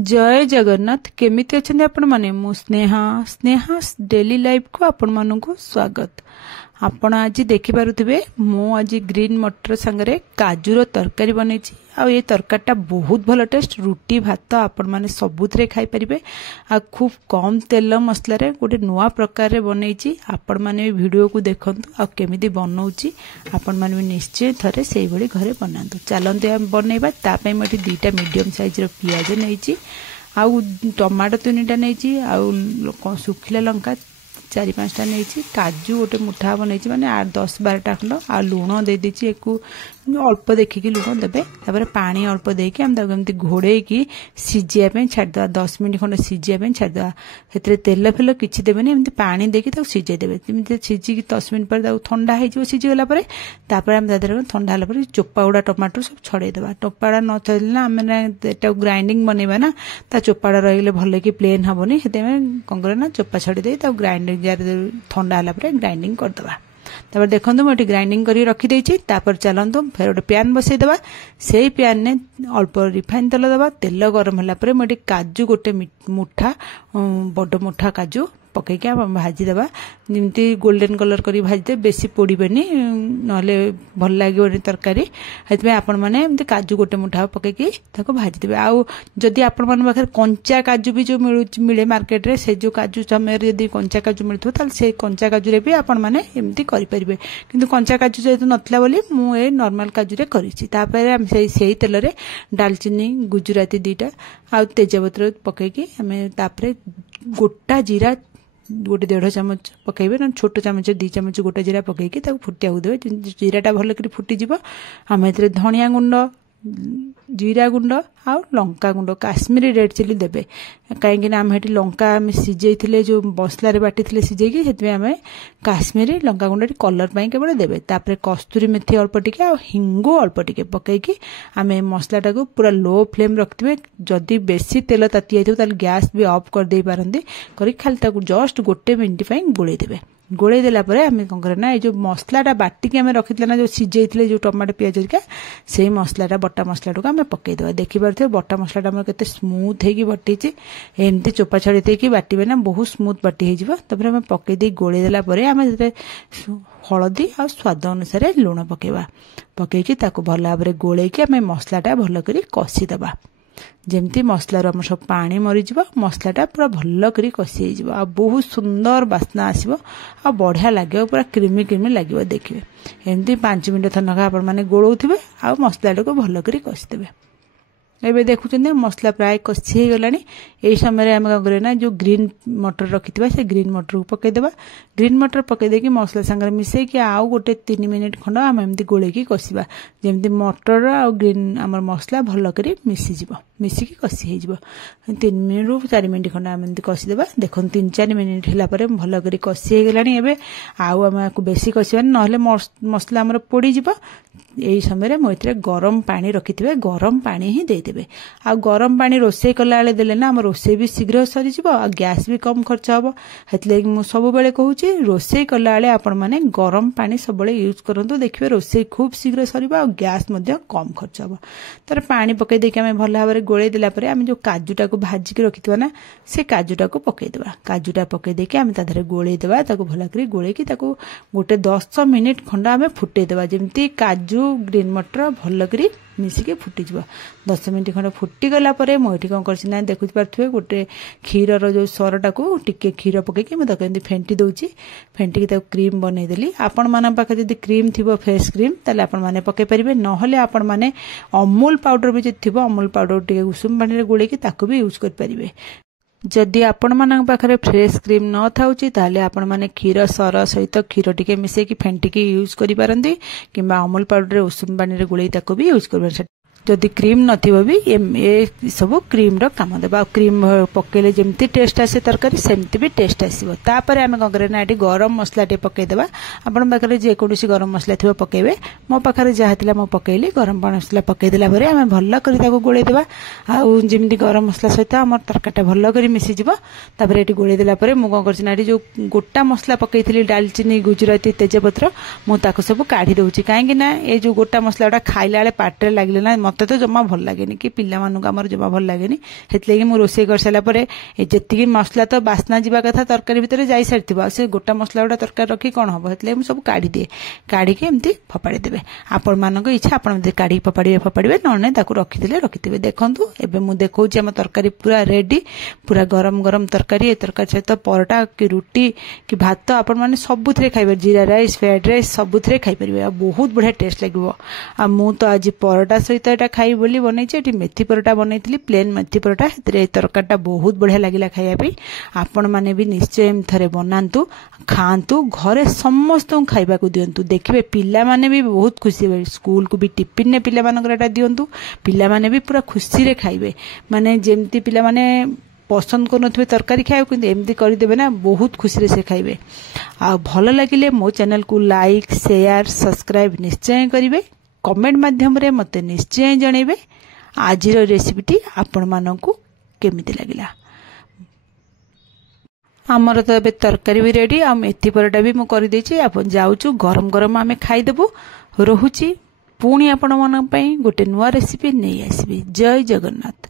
जय जगन्नाथ केमिति अछन्ति आपण माने मु स्नेहा स्नेहा डेली लाइफ को आपण मानकु स्वागत। आपण आज देखि पारुथिबे मु आज ग्रीन मटर संगरे काजूर तरकारी बनैछि आ ये तरकारीटा बहुत भल टेस्ट रुटी भात आपण माने सबुथरे खाई परिबे आ खूब कम तेल मसला रे गोटे नुआ प्रकार रे बनैछि। आपण माने वीडियो को देखंतु आ केमिति बनौछि आपण माने निश्चय थरे सेही भली घरे बनांतु। चलंतु हम बनैबा ता पई मठी दुईटा मीडियम साइज रो पियाज नैछि आ टमाटो तीनटा नैछि आ सुखिला लंका 4-5टा नहीं काजू गोटे मुठा बन माने 8-10-12टा खंड आ लुण दे देछि एकु अल्प देखिकी लुण देबे तापर पानी अल्प देकी हम एमती घोड़े की सिझिया पे छाड़दा 10 मिनिट खंड सिझिया पे छाड़दा हेतरे तेल फेल किछि देबेनी एमती पानी देकी ताऊ सिझाई देबे एमती सिझी 10 मिनिट पर ताऊ ठंडा हो जिवो सिझी गला परे तापर हम दादर ठंडा हला परे चोपा गुडा टमाटर सब छड़े देबा टोपाड़ा न छड़ले ना हम एटा ग्राइंडिंग बनेबा ना ता चोपाड़ा रहिले भले की प्लेन हबोनी हेते में कंगरे ना चोपा छड़ी दे ताऊ ग्राइंडिंग जार ठंडा हला परे ग्राइंडिंग कर देबा। तापर देखंतु मोटी ग्राइंडिंग करी रखी देछि। तापर चलंतु फेर गोटे पैन बसै देबा सेही पैन ने अल्प रिफाइन तेल देबा तेल गरम होला परे मोटी काजू गोटे मुठा बड़ मुठा काजू पकई के भाजी देबा निमती गोल्डन कलर करी भाजी दे बेसी पोड़ीबेनी नले भल लागिवनी तरकारी हेतमे आपण माने एमती काजू गोटे मुठा पकई के ताको भाजी देबे। आ जदी आपण मन पाखर कंचा काजू भी जो मिले मार्केट रे से जो काजू समय यदि कंचा काजू मिलथो ताल से कंचा काजू रे भी आपण माने एमती करि परिबे किंतु कंचा काजू जेतु नथला बोली मु ए नॉर्मल काजू रे करिछि। तापर हम सेही तेल रे दालचीनी गुजराती 2टा आ तेजपत्र पकई के हमें तापर गोटा जीरा गोटे 1.5 चमच पकेबे ना छोट चमच 2 चमच गोटे जीरा पकईकी फुटिया देवे जीराटा भल कर फुटिଯିବ हम एथरे धनिया गुंड जीरा गुंड आ लंका गुंड काश्मीरी रेड चिली देबे कहीं आम हेटी लंका आम सिझे जो मसला बाटी सिझेकी से आम काश्मीरी लंका गुंड कलर पाई केवल देबे। तापर कस्तूरी मेथी अल्प टिके आ हिंगु अल्प टिके पकईकी आम मसलाटा को पूरा लो फ्लेम रखिथे जदि बेसी तेल ताती जाइथो ताल गैस भी ऑफ कर दे पारंती करी खाली ताकू जस्ट गोटे मिनिट पाई गोळेई देबे। गोळेई देला परे आम कौन करना ये जो मसलाटा बाटिकी आम रखी ना जो सिझे जो टमाटो पियाज का से मसलाटा बटा मसलाटा को आम पकईदेवा देखिपे बटा मसलाटा आम के स्मूथ होगी बटीचे एमती चोपा छड़ी देकी बाटे ना बहुत स्मूथ बाटी होपर आम पकईदे गोळेई देला परे आम हलदी आ स्वाद अनुसार लुण पकेबा पकईकी ताको भल भाव में गोळेकी आम मसलाटा भल करी कषिदेबा जेमती मसलार आम सब पानी मरीज मसलाटा पूरा भल करी कषि आ बहुत सुंदर बास्ना आसो आ बढ़िया लगे पूरा क्रीमी क्रीमी लगे देखिए एमती 5 मिनट थनका आपण माने गोलौथिबे आ मसलाटा को भल करी कषिदेबे। एबे देखुछन मसला प्राय कषि हो गलानी एई समय आम कौन करना जो ग्रीन मटर रखिथिबा से ग्रीन मटर को पकईदेबा ग्रीन मटर पकई देकी मसला संगे मिसई कि आउ गोटे 3 मिनिट खंड आम एमती गोलेकी कषिबा जेमती मटर आ ग्रीन आमर मसला भल करी मिसिकी कषि हो 3 मिनिट रु 4 मिनिट खंड आम एमती कषिदेबा देखो 3-4 मिनिट हिला परे भल करी कषि हो गलानी। एबे आउ आम बेसी कषिबानी नहले मसला आमर पोड़ी जिवो एई समय मो एथरे गरम पानी रखिथिबे गरम पानी ही दे देबे आ गरम पानी रोषे कला बेले देले ना आम रोषे भी शीघ्र सरी जिवो आ गैस भी कम खर्च हबो हेतले मु सब बेले कहूची रोषे कला बेले आपण माने गरम पानी सब बेले यूज करंतु देखिबे रोषे खूब शीघ्र सरीबो आ गैस मध्य कम खर्च हबो। तर पानी पकई देके आम भल भाव में गोळेई देला परे आम जो काजूटा को भाजी के रखिथिबा ना से काजूटा को पकई देबा काजूटा पकई देके आम ता धरे गोळेई देबा ताको भल करी गोळेकी ताको गोटे 10 मिनिट खंड आम फुटै देबा जेमती काजू ग्रीन मटर भल करी मिसिके फुटी जिवो 10 मिनिट खंड फुटी गला परे मोठी कौन करछि ना देखु पारथुवे गोटे क्षीर रो जो सरटा को टिके क्षीर पकेकी म ताको एंती फेंटी दउची फेंटी के ताको क्रीम बनै देली आपण माने पाखे जदी क्रीम थिबो फ्रेश क्रीम ताले आपण माने पके परिबे नहले आपण माने अमूल पाउडर भी जदी थिबो अमूल पाउडर टिके उषुम पानी रे गोळेकी ताको भी यूज कर परिबे। जदि आपण मानक पाखरे फ्रेश क्रीम न थाउची ताले आपण माने क्षीर सर सहित क्षीर टिके मिसे की फेंटी की यूज करि पारंती किंबा अमूल पाउडर रे उषुम पानी रे गोळेई ताको भी यूज करबे। जदि क्रीम नथिबो भी ए सब क्रीम रो काम देबा क्रीम पकेले जेमती टेस्ट आसे तरकारी सेमती भी टेस्ट आसीबो। तापर आमे कौन करना एटी गरम मसला टे पके देबा आपण पाखरे जे कोनोसी गरम मसला थिबो पकेबे मो पाखरे जहा थिला मो पकेली गरम मसला पके देला परे आमे भल्ला करी ताको गोळेई देबा आ जेमती गरम मसला सहित हमर तरकाटा भल्ला करी मिसी जिवो। तापर एटी गोळेई देला परे मो कौन करछि ना एटी जो गोटा मसला पकेइथिली दालचीनी गुजराती तेजपत्र मो ताको सब काढी दउची काहे कि ना ए जो गोटा मसलाटा खाइला बेले पाटरे लागले ना मते तो जमा भल लागेनी कि पिला मानू आमर जमा भल लागेनी हेतलेगी मु रोषे कर साला परे जेतिकी मसला तो बास्ना जीवा कथा तरकारी भितर जाई सारथिबा से गोटा मसला गोटा तरकारी रखी कोन हबो हेतले मु सब काढी दिए काढी के एमती फपाड़ी देबे आपण मानको इच्छा आपण मध्ये काढी फपाड़िबे नने ताकू रखिथिबे देखंतु एबे मु देखौची हम तरकारी पूरा रेडी पूरा गरम गरम तरकारी ए तरकारी सहित परोटा कि रुटी कि भात आपण माने सबुथरे खाइबे जीरा राइस फ्राइड राइस सबुथरे खाइ परिबे बहुत बढ़िया टेस्ट लागबो आ मु तो आज परोटा सहित एटा खाइ बोली बनैछि एटी मेथी परोटा बनैथिली प्लेन मेथी परोटा हेतरे तरकारीटा बहुत बढ़िया लागिला खाइया पे आपण माने भी निश्चय एम थरे बनांतु खांतु घरे समस्त खाइबा को दियंतु देखिबे पिला माने भी बहुत खुशी होबे स्कूल को भी टिफिन ने पिला मानकर एटा दियंतु पिला माने भी पूरा खुशी रे खाइबे माने जेमती पिला माने पसंद कर तरकारी खाए कि एमती करदेवे ना बहुत खुशी से खाइबे आ भल लगिले मो चैनल को लाइक शेयर सब्सक्राइब निश्चय करेंगे कमेंट माध्यम रे मते निश्चय जणेबे आज रेसिपीटी आपण मानकू केमिति लागिला आमर तो ए तरकारी भी रेडी आ मेथी परोटा भी मु कर देछि आपण जाउछु गरम गरम आमे खाइ देबो रहुछि पुणी आपण मन पई गोटे नुवा रेसिपी नै आसीबे जय जगन्नाथ।